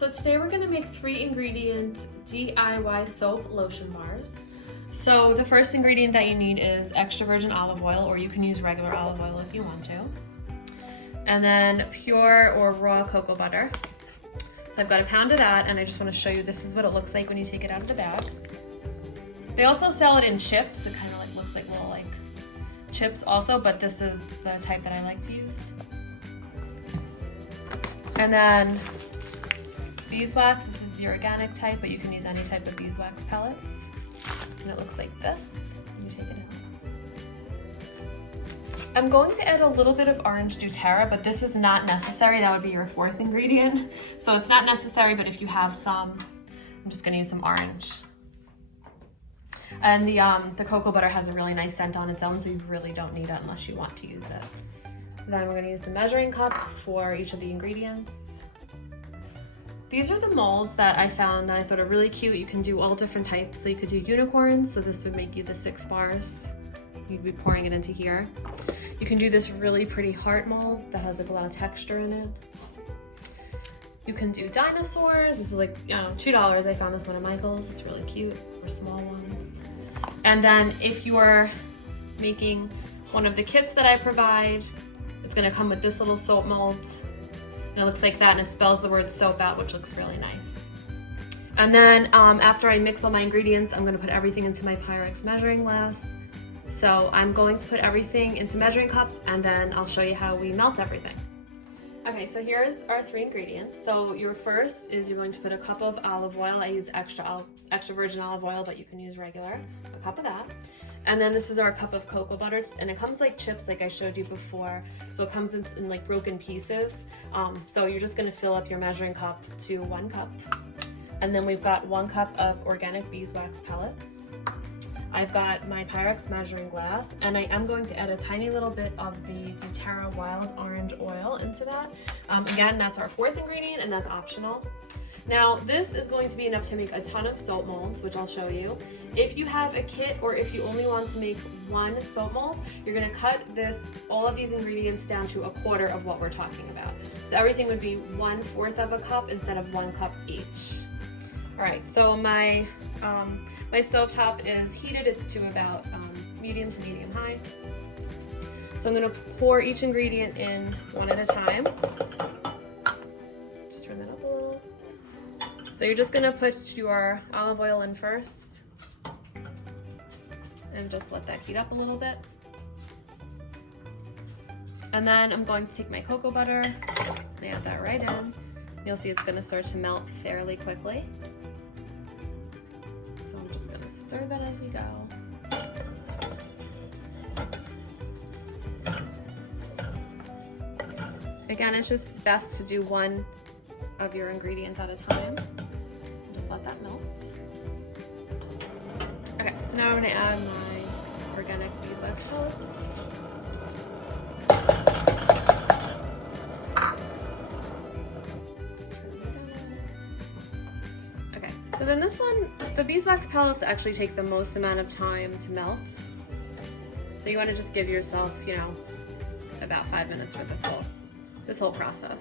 So today we're going to make 3 ingredient DIY soap lotion bars. So the first ingredient that you need is extra virgin olive oil, or you can use regular olive oil if you want to. And then pure or raw cocoa butter. So I've got a pound of that, and I just want to show you this is what it looks like when you take it out of the bag. They also sell it in chips. It kind of like looks like little like chips also, but this is the type that I like to use. And then beeswax. This is the organic type, but you can use any type of beeswax pellets. And it looks like this. You take it out. I'm going to add a little bit of orange doTERRA, but this is not necessary. That would be your 4th ingredient. So it's not necessary, but if you have some, I'm just gonna use some orange. And the cocoa butter has a really nice scent on its own, so you really don't need it unless you want to use it. Then we're gonna use the measuring cups for each of the ingredients. These are the molds that I found that I thought are really cute. You can do all different types. So you could do unicorns, so this would make you the 6 bars. You'd be pouring it into here. You can do this really pretty heart mold that has like a lot of texture in it. You can do dinosaurs. This is like, $2. I found this one at Michael's. It's really cute, or small ones. And then if you're making one of the kits that I provide, it's gonna come with this little soap mold. And it looks like that, and it spells the word soap out, which looks really nice. And then after I mix all my ingredients, I'm gonna put everything into my Pyrex measuring glass. So I'm going to put everything into measuring cups, and then I'll show you how we melt everything. Okay, so here's our 3 ingredients. So your first is you're going to put a cup of olive oil. I use extra virgin olive oil, but you can use regular, a cup of that. And then this is our cup of cocoa butter, and it comes like chips like I showed you before. So it comes in like broken pieces. So you're just gonna fill up your measuring cup to 1 cup. And then we've got 1 cup of organic beeswax pellets. I've got my Pyrex measuring glass, and I am going to add a tiny little bit of the doTERRA wild orange oil into that. Again, that's our 4th ingredient, and that's optional. Now, this is going to be enough to make a ton of soap molds, which I'll show you. If you have a kit, or if you only want to make 1 soap mold, you're gonna cut all of these ingredients down to 1/4 of what we're talking about. So everything would be 1/4 of a cup instead of 1 cup each. All right, so my stovetop is heated. It's to about medium to medium high. So I'm gonna pour each ingredient in one at a time. Just turn that up a little. So you're just gonna put your olive oil in first and just let that heat up a little bit. And then I'm going to take my cocoa butter and add that right in. You'll see it's gonna start to melt fairly quickly. So I'm just gonna stir that as we go. Again, it's just best to do 1 of your ingredients at a time. Just let that melt. Okay, so now I'm gonna add my organic beeswax pellets. Okay, so then this one, the beeswax pellets actually take the most amount of time to melt. So you wanna just give yourself, about 5 minutes for this whole process.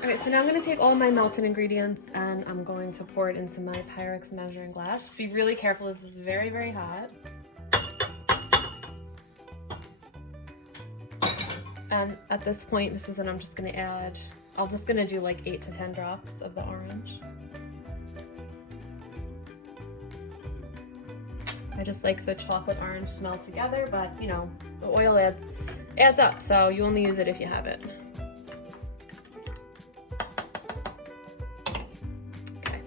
Okay, so now I'm gonna take all my melted ingredients, and I'm going to pour it into my Pyrex measuring glass. Just be really careful, this is very, very hot. And at this point, this is when I'm just gonna add, I'm just gonna do like 8 to 10 drops of the orange. I just like the chocolate orange smell together, but the oil adds up, so you only use it if you have it. Okay.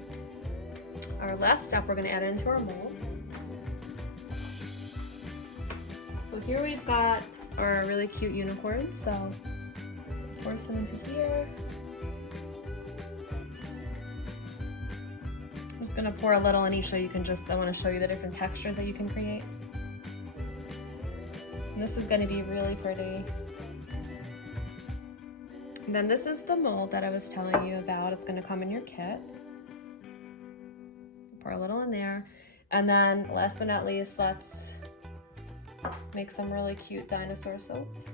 Our last step, we're gonna add it into our molds. So here we've got our really cute unicorns, so force them into here. I'm just gonna pour a little in each so I wanna show you the different textures that you can create. And this is gonna be really pretty. And then this is the mold that I was telling you about. It's gonna come in your kit. Pour a little in there. And then last but not least, let's make some really cute dinosaur soaps.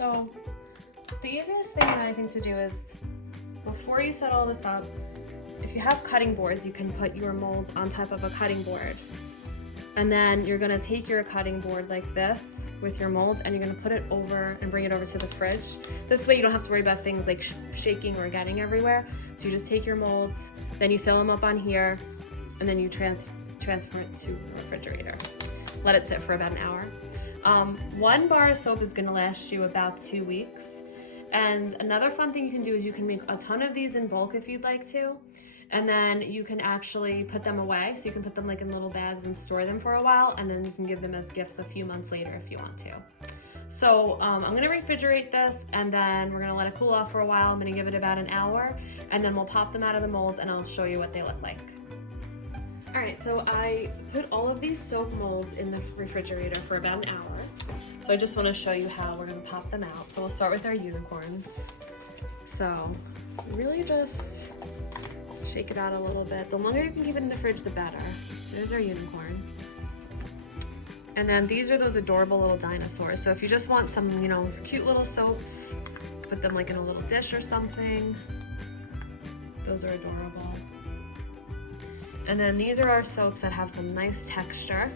So the easiest thing that I think to do is, before you set all this up, if you have cutting boards, you can put your molds on top of a cutting board. And then you're gonna take your cutting board like this with your molds, and you're gonna put it over and bring it over to the fridge. This way you don't have to worry about things like shaking or getting everywhere. So you just take your molds, then you fill them up on here, and then you transfer it to the refrigerator. Let it sit for about an hour. 1 bar of soap is gonna last you about 2 weeks. And another fun thing you can do is you can make a ton of these in bulk if you'd like to. And then you can actually put them away. So you can put them like in little bags and store them for a while, and then you can give them as gifts a few months later if you want to. So I'm gonna refrigerate this, and then we're gonna let it cool off for a while. I'm gonna give it about an hour, and then we'll pop them out of the molds and I'll show you what they look like. All right, so I put all of these soap molds in the refrigerator for about an hour. So I just wanna show you how we're gonna pop them out. So we'll start with our unicorns. So really just shake it out a little bit. The longer you can keep it in the fridge, the better. There's our unicorn. And then these are those adorable little dinosaurs. So if you just want some, you know, cute little soaps, put them like in a little dish or something. Those are adorable. And then these are our soaps that have some nice texture.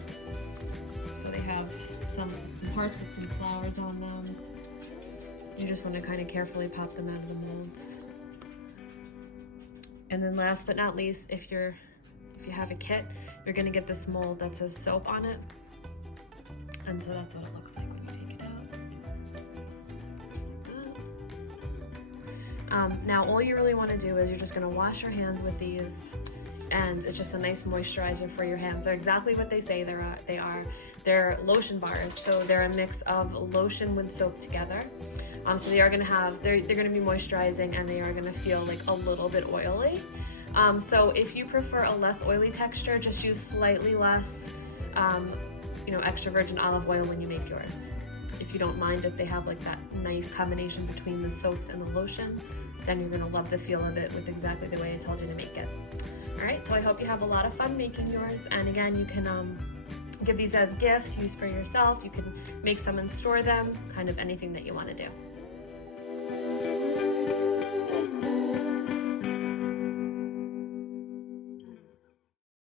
So they have some parts with some flowers on them. You just want to kind of carefully pop them out of the molds. And then last but not least, if you have a kit, you're gonna get this mold that says soap on it. And so that's what it looks like when you take it out. Now all you really wanna do is you're just gonna wash your hands with these, and it's just a nice moisturizer for your hands. They're exactly what they say they are. They're lotion bars, so they're a mix of lotion with soap together. So they are gonna have, they're gonna be moisturizing, and they are gonna feel like a little bit oily. So if you prefer a less oily texture, just use slightly less, you know, extra virgin olive oil when you make yours. If you don't mind if they have like that nice combination between the soaps and the lotion, then you're gonna love the feel of it with exactly the way I told you to make it. All right, so I hope you have a lot of fun making yours. And again, you can give these as gifts, use for yourself. You can make some and store them, kind of anything that you wanna do.